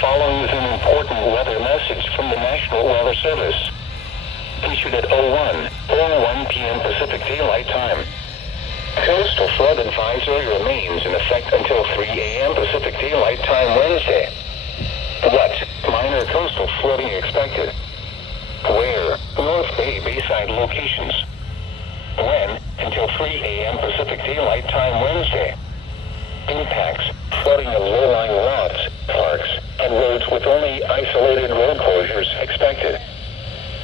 following is an important weather message from the National Weather Service. Issued at 01 p.m. Pacific Daylight Time. Coastal flood advisory remains in effect until 3 a.m. Pacific Daylight Time Wednesday. What? Minor coastal flooding expected. Where? North Bay Bayside locations. When? Until 3 a.m. Pacific Daylight Time Wednesday. Impacts: flooding of low-lying lots, parks, and roads with only isolated road closures expected.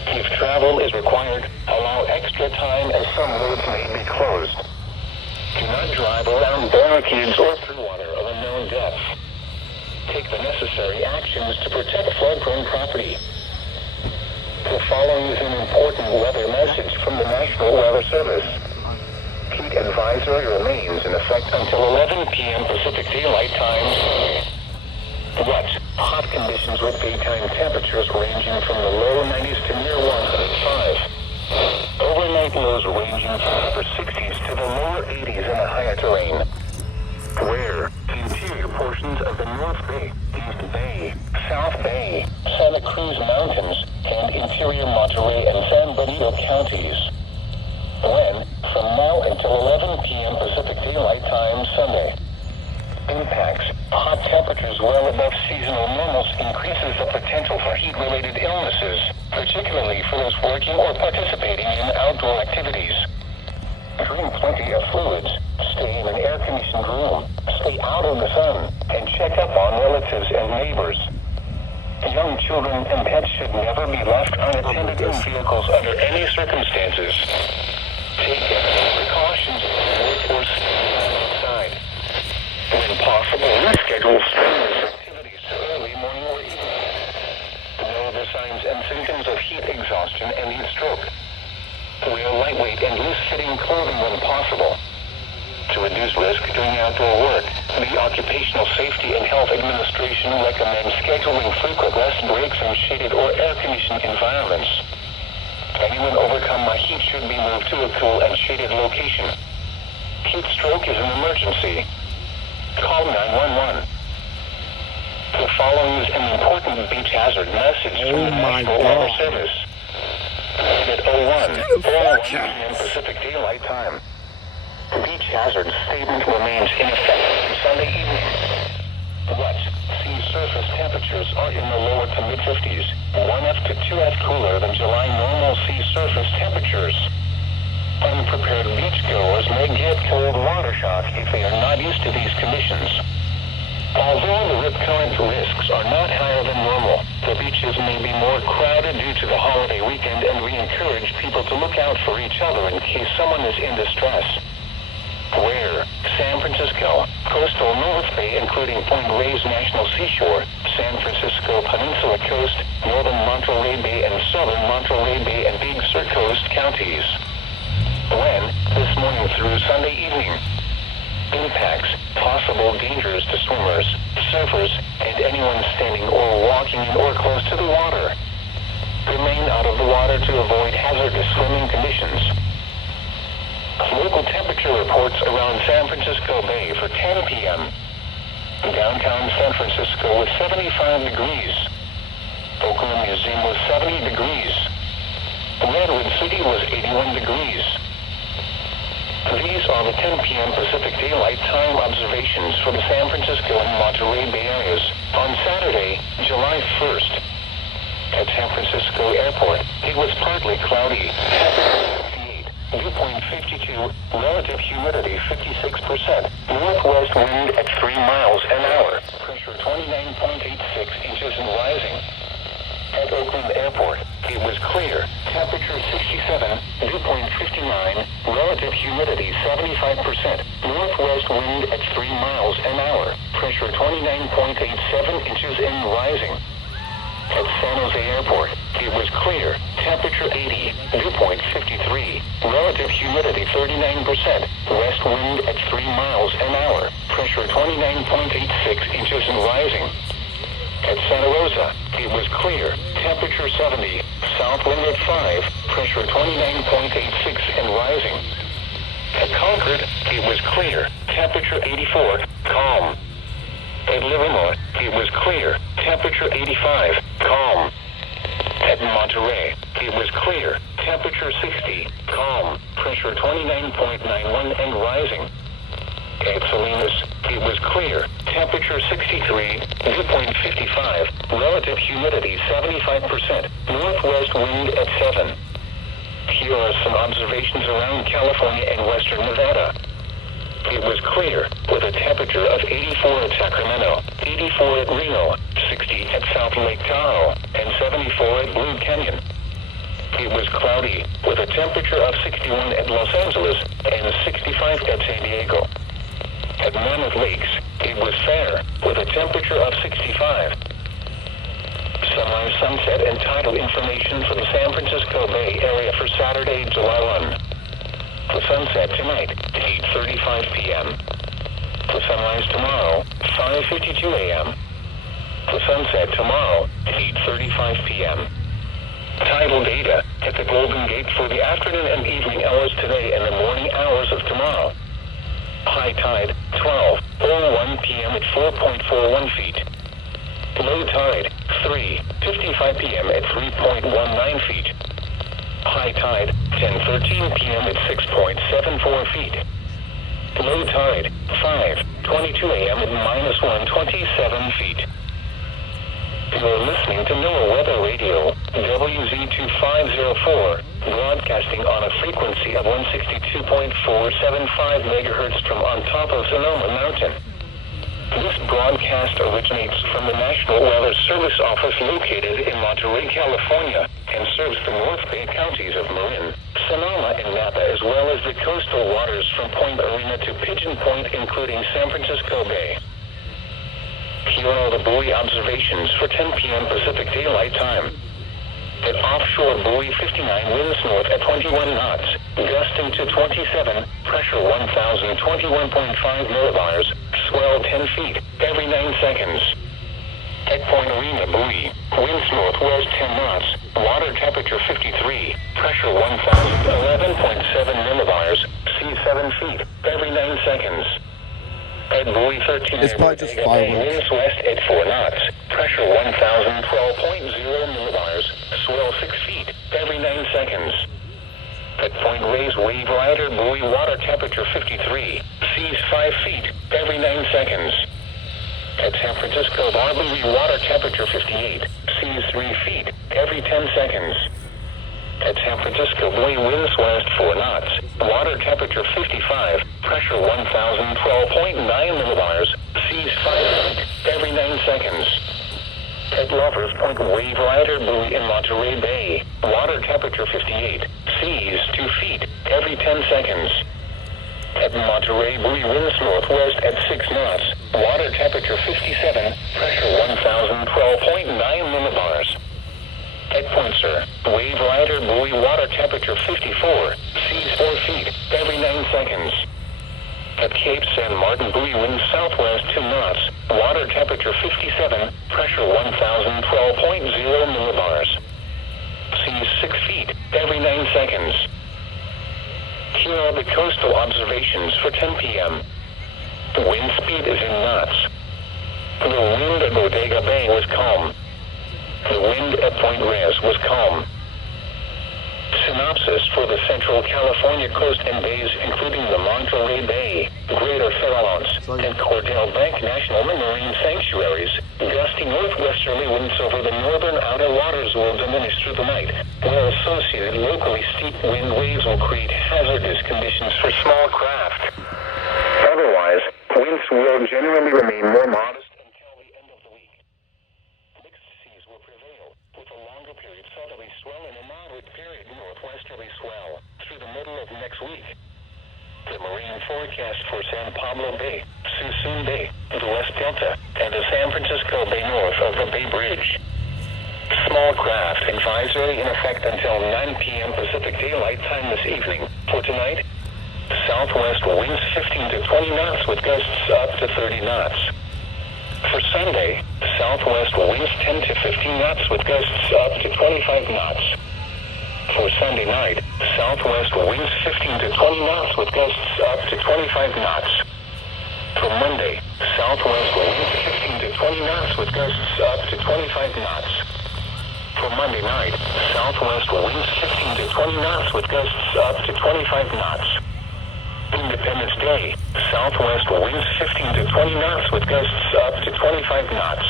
If travel is required, allow extra time as some roads may be closed. Do not drive around barricades or through water of unknown depth. Take the necessary actions to protect flood-prone property. The following is an important weather message from the National Weather Service. Heat advisory remains in effect until 11 p.m. Pacific Daylight Time. What? Hot conditions with daytime temperatures ranging from the low 90s to near 105. Overnight lows ranging from the upper 60s to the lower 80s in the higher terrain. Where? Interior portions of the North Bay, East Bay, South Bay, Santa Cruz Mountains, and interior Monterey and San Benito counties. When? From now until 11 p.m. Pacific Daylight Time Sunday. Impacts: hot temperatures well above seasonal normals increases the potential for heat-related illnesses, particularly for those working or participating in outdoor activities. Drink plenty of fluids, stay in an air-conditioned room, stay out of the sun, and check up on relatives and neighbors. Young children and pets should never be left unattended in vehicles under any circumstances. Take precautions or outside. When possible, reschedule strenuous activities to early morning or evening. Know the signs and symptoms of heat exhaustion and heat stroke. Wear lightweight and loose-fitting clothing when possible. To reduce risk during outdoor work, the Occupational Safety and Health Administration recommends scheduling frequent rest breaks in shaded or air-conditioned environments. Anyone overcome by heat should be moved to a cool and shaded location. Heat stroke is an emergency. Call 911. The following is an important beach hazard message from the National Weather Service. At 01 p.m. Pacific Daylight Time. Beach hazard statement remains in effect through Sunday evening. What? Sea surface temperatures are in the lower to mid-50s, 1F to 2F cooler than July normal sea surface temperatures. Unprepared beachgoers may get cold water shock if they are not used to these conditions. Although the rip current risks are not higher than normal, the beaches may be more crowded due to the holiday weekend, and we encourage people to look out for each other in case someone is in distress. Where? San Francisco, coastal North Bay including Point Reyes National Seashore, San Francisco Peninsula Coast, northern Monterey Bay and southern Monterey Bay and Big Sur Coast counties. When? This morning through Sunday evening. Impacts: possible dangers to swimmers, surfers, and anyone standing or walking in or close to the water. Remain out of the water to avoid hazardous swimming conditions. Local temperature reports around San Francisco Bay for 10 p.m. Downtown San Francisco was 75 degrees. Oakland Museum was 70 degrees. Redwood City was 81 degrees. These are the 10 p.m. Pacific Daylight Time observations for the San Francisco and Monterey Bay areas on Saturday, July 1st. At San Francisco Airport, it was partly cloudy. Dew point 52, relative humidity 56%, northwest wind at 3 miles an hour, pressure 29.86 inches and rising. At Oakland Airport, it was clear, temperature 67, dew point 59, relative humidity 75%, northwest wind at 3 miles an hour, pressure 29.87 inches and rising. At San Jose Airport, it was clear, temperature 80, dew point 53, relative humidity 39%, west wind at 3 miles an hour, pressure 29.86 inches and rising. At Santa Rosa, it was clear, temperature 70, south wind at 5, pressure 29.86 and rising. At Concord, it was clear, temperature 84, calm. At Livermore, it was clear, temperature 85, calm. At Monterey, it was clear, temperature 60, calm, pressure 29.91 and rising. At Salinas, it was clear, temperature 63, dew point 55, relative humidity 75%, northwest wind at 7. Here are some observations around California and western Nevada. It was clear, with a temperature of 84 at Sacramento, 84 at Reno, 60 at South Lake Tahoe, and 74 at Blue Canyon. It was cloudy, with a temperature of 61 at Los Angeles and 65 at San Diego. At Mammoth Lakes, it was fair, with a temperature of 65. Sunrise, sunset, and tidal information for the San Francisco Bay Area for Saturday, July 1. The sunset tonight, 8:35 p.m. The sunrise tomorrow, 5:52 a.m. The sunset tomorrow, 8:35 p.m. Tidal data at the Golden Gate for the afternoon and evening hours today and the morning hours of tomorrow. High tide, 12:01 p.m. at 4.41 feet. Low tide, 3:55 p.m. at 3.19 feet. High tide, 10:13 p.m. at 6.74 feet. Low tide, 5:22 a.m. at -127 feet. You're listening to NOAA Weather Radio, WZ2504, broadcasting on a frequency of 162.475 megahertz from on top of Sonoma Mountain. This broadcast originates from the National Weather Service office located in Monterey, California, and serves the North Bay counties of Marin, Sonoma, and Napa, as well as the coastal waters from Point Arena to Pigeon Point, including San Francisco Bay. Here are the buoy observations for 10 p.m. Pacific Daylight Time. At offshore buoy 59, winds north at 21 knots, gusting to 27, pressure 1,021.5 millibars, swell 10 feet every 9 seconds. At Point Arena buoy, winds northwest 10 knots, water temperature 53, pressure 1,011.7 millibars, sea 7 feet every 9 seconds. At buoy 13, it's probably just fireworks. Winds west at 4 knots, pressure 1,012.0 millibars, swell 6 feet every 9 seconds. At Point Reyes wave rider buoy, water temperature 53, seas 5 feet every 9 seconds. At San Francisco bar buoy, water temperature 58, seas 3 feet every 10 seconds. At San Francisco buoy, winds west 4 knots, water temperature 55, pressure 1,012.9 millibars, seas 5 feet every 9 seconds. At Lovers Point wave rider buoy in Monterey Bay, water temperature 58, seas 2 feet every 10 seconds. At Monterey buoy, winds northwest at 6 knots, water temperature 57, pressure 1,012.9 millibars. At Point Sur, wave rider buoy, water temperature 54, seas 4 feet every 9 seconds. At Cape San Martin buoy, winds southwest 2 knots, water temperature 57, pressure 1,012.0 millibars. Seas 6 feet every 9 seconds. Here are the coastal observations for 10 p.m. The wind speed is in knots. The wind at Bodega Bay was calm. The wind at Point Reyes was calm. Synopsis for the Central California coast and bays, including the Monterey Bay, Greater Farallones, and Cordell Bank National Marine Sanctuaries, gusty northwesterly winds over the northern outer waters will diminish through the night, while associated locally steep wind waves will create hazardous conditions for small craft. Otherwise, winds will generally remain more modest. Swell through the middle of next week. The marine forecast for San Pablo Bay, Suisun Bay, the West Delta, and the San Francisco Bay north of the Bay Bridge. Small craft advisory in effect until 9 p.m. Pacific Daylight Time this evening. For tonight, southwest winds 15 to 20 knots with gusts up to 30 knots. For Sunday, southwest winds 10 to 15 knots with gusts up to 25 knots. For Sunday night, southwest winds 15 to 20 knots with gusts up to 25 knots. For Monday, southwest winds 15 with gusts up to 25 knots. For Monday night, southwest winds 15 to 20 knots with gusts up to 25 knots. Independence Day, southwest winds 15 to 20 knots with gusts up to 25 knots.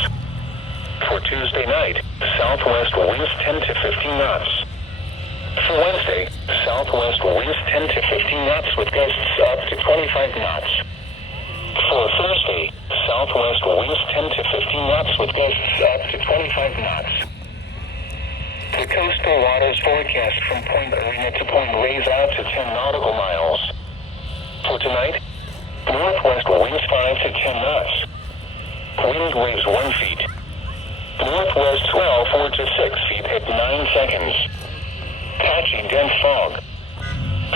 For Tuesday night, southwest winds 10 to 15 knots. For Wednesday, southwest winds 10 to 15 knots with gusts up to 25 knots. For Thursday, southwest winds 10 to 15 knots with gusts up to 25 knots. The coastal waters forecast from Point Arena to Point Reyes out to 10 nautical miles. For tonight, northwest winds 5 to 10 knots. Wind waves 1 feet. Northwest swell 4 to 6 feet at 9 seconds. Patchy dense fog.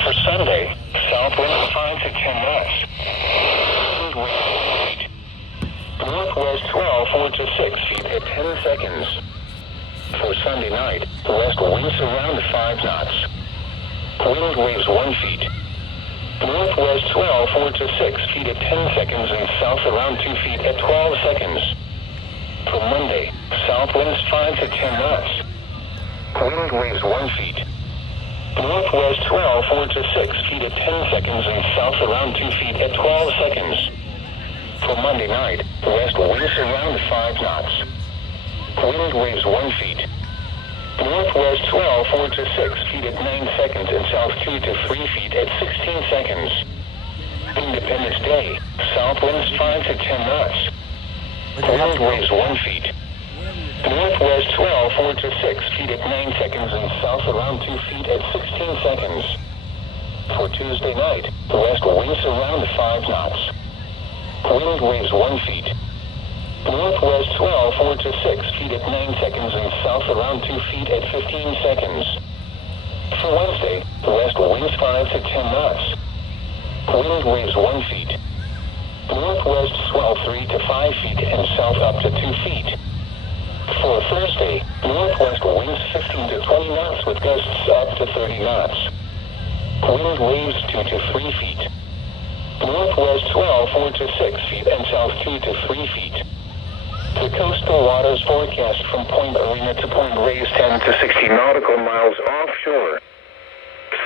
For Sunday, south winds 5 to 10 knots. Wind waves 8 feet. Northwest swell 4 to 6 feet at 10 seconds. For Sunday night, west winds around 5 knots. Wind waves 1 feet. Northwest swell 4 to 6 feet at 10 seconds and south around 2 feet at 12 seconds. For Monday, south winds 5 to 10 knots. Wind waves 1 feet. Northwest swell 4 to 6 feet at 10 seconds and south around 2 feet at 12 seconds. For Monday night, west winds around 5 knots. Wind waves 1 feet. Northwest swell 4 to 6 feet at 9 seconds and south 2 to 3 feet at 16 seconds. Independence Day, south winds 5 to 10 knots. Wind waves 1 feet. Northwest swell 4 to 6 feet at 9 seconds and south around 2 feet at 16 seconds. For Tuesday night, west winds around 5 knots. Wind waves 1 feet. Northwest swell 4 to 6 feet at 9 seconds and south around 2 feet at 15 seconds. For Wednesday, west winds 5 to 10 knots. Wind waves 1 feet. Northwest swell 3 to 5 feet and south up to 2 feet. For Thursday, northwest winds 15 to 20 knots with gusts up to 30 knots. Wind waves 2 to 3 feet. Northwest swell 4 to 6 feet and south 2 to 3 feet. The coastal waters forecast from Point Arena to Point Reyes 10 to 60 nautical miles offshore.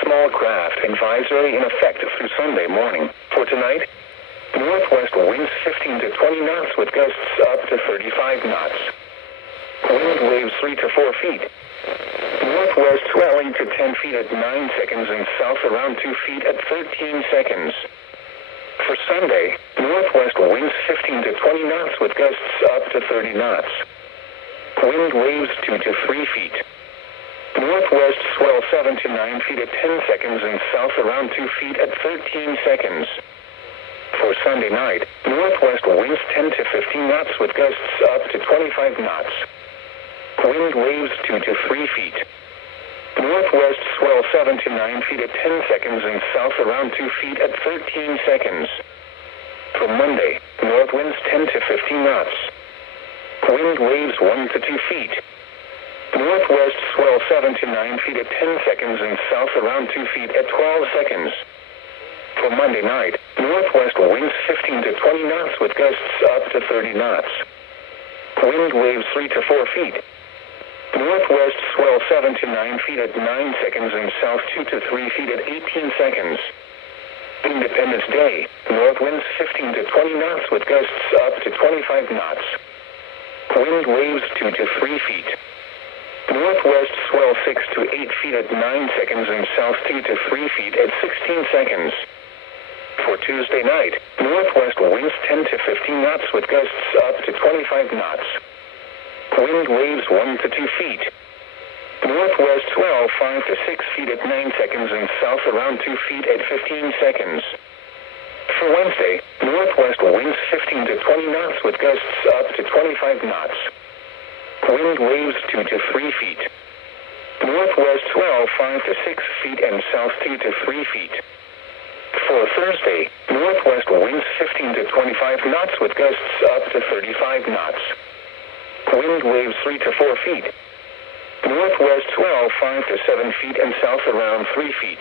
Small craft advisory in effect through Sunday morning. For tonight, northwest winds 15 to 20 knots with gusts up to 35 knots. Wind waves 3 to 4 feet. Northwest swelling to 10 feet at 9 seconds and south around 2 feet at 13 seconds. For Sunday, northwest winds 15 to 20 knots with gusts up to 30 knots. Wind waves 2 to 3 feet. Northwest swell 7 to 9 feet at 10 seconds and south around 2 feet at 13 seconds. For Sunday night, northwest winds 10 to 15 knots with gusts up to 25 knots. Wind waves 2 to 3 feet. Northwest swell 7 to 9 feet at 10 seconds and south around 2 feet at 13 seconds. For Monday, north winds 10 to 15 knots. Wind waves 1 to 2 feet. Northwest swell 7 to 9 feet at 10 seconds and south around 2 feet at 12 seconds. For Monday night, northwest winds 15 to 20 knots with gusts up to 30 knots. Wind waves 3 to 4 feet. Northwest swell 7 to 9 feet at 9 seconds and south 2 to 3 feet at 18 seconds. Independence Day, north winds 15 to 20 knots with gusts up to 25 knots. Wind waves 2 to 3 feet. Northwest swell 6 to 8 feet at 9 seconds and south 2 to 3 feet at 16 seconds. For Tuesday night, northwest winds 10 to 15 knots with gusts up to 25 knots. Wind waves 1 to 2 feet. Northwest swell 5 to 6 feet at 9 seconds and south around 2 feet at 15 seconds. For Wednesday, northwest winds 15 to 20 knots with gusts up to 25 knots. Wind waves 2 to 3 feet. Northwest swell 5 to 6 feet and south 2 to 3 feet. For Thursday, northwest winds 15 to 25 knots with gusts up to 35 knots. Wind waves 3 to 4 feet. Northwest swell 5 to 7 feet and south around 3 feet.